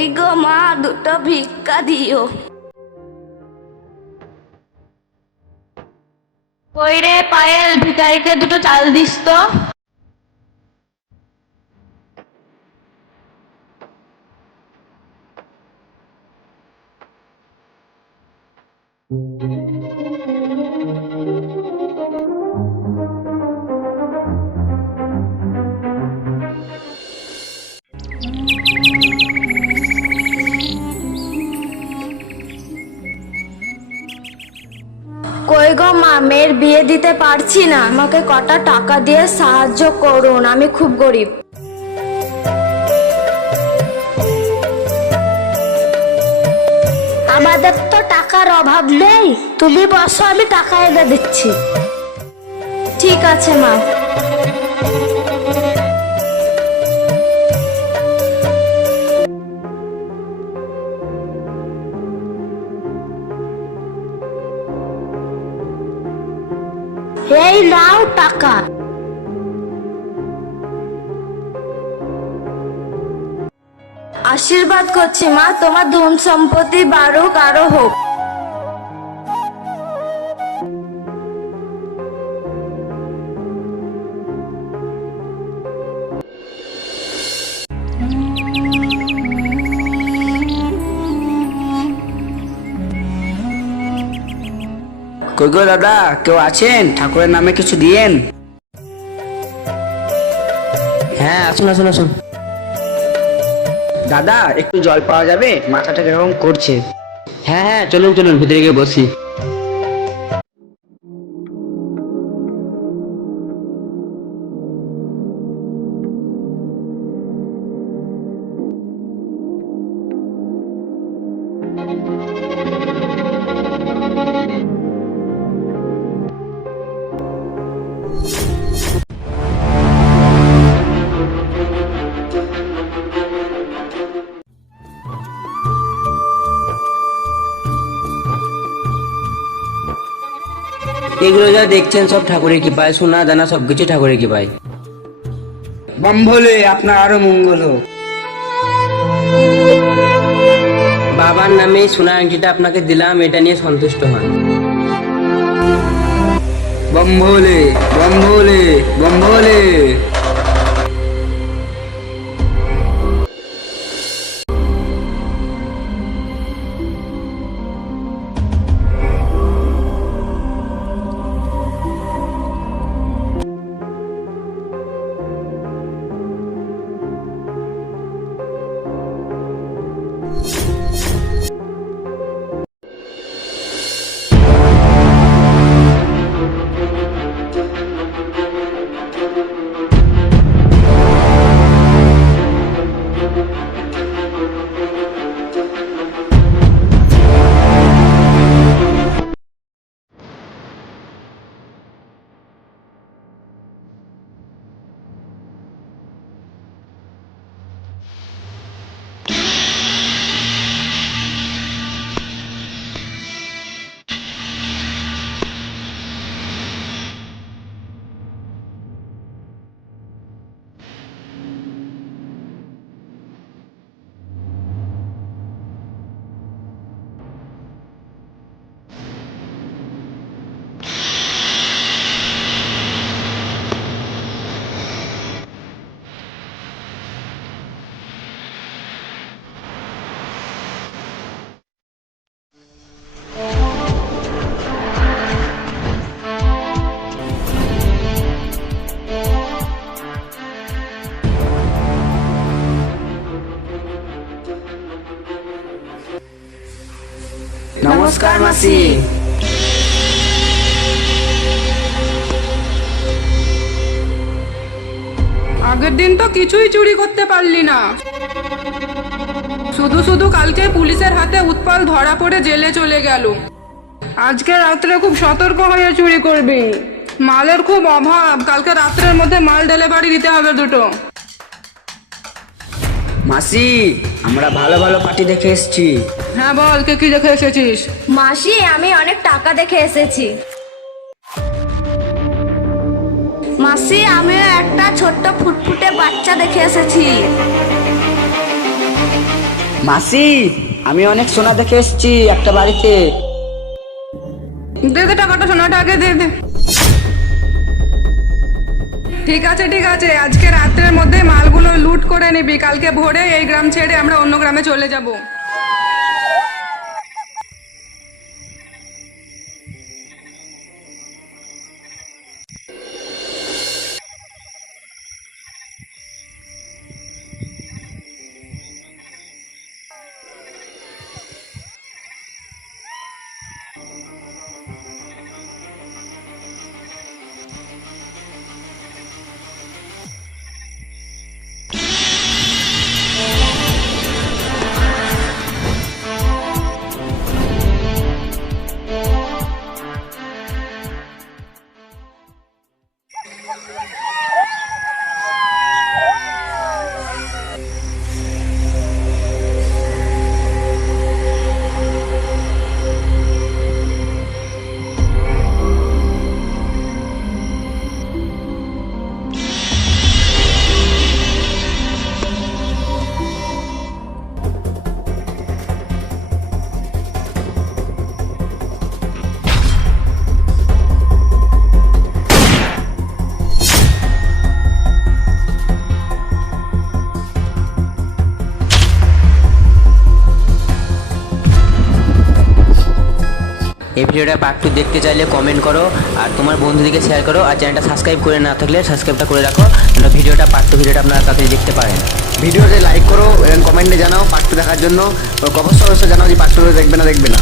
কই গো মা, দুটো ভিক্ষা দিও। কই রে পায়েল, ভিখারিকে দুটো চাল দিস তো। কই গো মা, মেয়ের বিয়ে দিতে পারছি না, আমাকে কটা টাকা দিয়ে সাহায্য করুন, আমি খুব গরিব। আমাদের তো টাকার অভাব নেই, তুমি বসো, আমি টাকা এনে দিচ্ছি। ঠিক আছে মা। এই নাও টাকা। আশীর্বাদ করছি মা, তোমার ধন সম্পত্তি বাড়ুক, আরো হোক। কই গো দাদা, কেউ আছেন? ঠাকুরের নামে কিছু দিয়েন। হ্যাঁ, আসুন আসুন আসুন। দাদা, একটু জল পাওয়া যাবে? মাথাটা কিরকম করছে। হ্যাঁ হ্যাঁ, চলুন চলুন, ভিতরে গিয়ে বসি। এগুলো যা দেখছেন সব ঠাকুরের কৃপায়, সোনা দানা সবকিছু ঠাকুরের কৃপায়। বম ভোলে, আপনার আরো মঙ্গল হোক। বাবার নামে সোনার আংটিটা আপনাকে দিলাম, এটা নিয়ে সন্তুষ্ট হন। বম ভোলে, বম ভোলে, বম ভোলে। নমস্কার মাসি। আগের দিন তো কিছুই চুরি করতে পারলি না, শুধু শুধু কালকে পুলিশের হাতে উৎপাল ধরা পড়ে জেলে চলে গেল। আজকে রাত্রে খুব সতর্ক হয়ে চুরি করবি, মালের খুব অভাব, কালকে রাত্রের মধ্যে মাল ডেলিভারি দিতে হবে দুটো। মাসি, আমরা ভালো ভালো পার্টি দেখে এসেছি। হ্যাঁ বল, কে কি দেখে এসেছিস? মাসি, আমি অনেক টাকা দেখে এসেছি। মাসি, আমিও একটা ছোট্ট ফুটফুটে বাচ্চা দেখে এসেছি। মাসি, আমি অনেক সোনা দেখে এসেছি একটা বাড়িতে। দে দে টাকাটা, সোনাটা আগে দে দে। ঠিক আছে ঠিক আছে, আজকে রাত্রের মধ্যে মালগুলো লুট করে নিবি, কালকে ভোরে এই গ্রাম ছেড়ে আমরা অন্য গ্রামে চলে যাব। এই ভিডিওটা পার্ট 2 দেখতে চাইলে কমেন্ট করো, আর তোমার বন্ধুদেরকে শেয়ার করো, আর চ্যানেলটা সাবস্ক্রাইব করে না থাকলে সাবস্ক্রাইবটা করে রাখো, যেন ভিডিওটা পার্ট 2 ভিডিওটা আপনারা তাড়াতাড়ি দেখতে পারেন। ভিডিওতে লাইক করো এবং কমেন্টে জানাও পার্ট 2 দেখার জন্য। অবশ্যই জানাও যে পার্ট 2 দেখবে না।